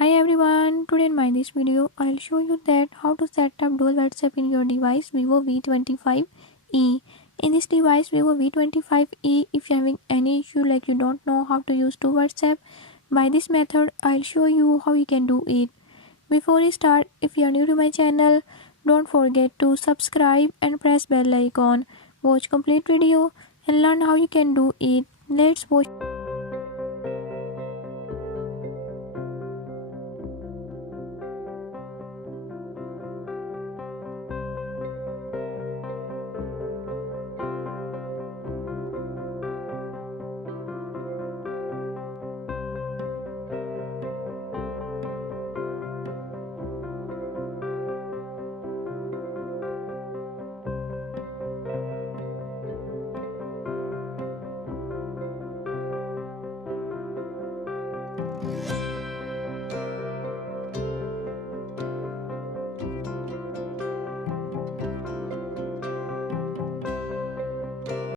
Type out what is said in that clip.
Hi everyone, today in my this video I'll show you that how to set up dual WhatsApp in your device Vivo V25e. In this device Vivo V25e, if you're having any issue like you don't know how to use dual WhatsApp, by this method I'll show you how you can do it. Before we start, if you are new to my channel, don't forget to subscribe and press bell icon. Watch complete video and learn how you can do it. Let's watch.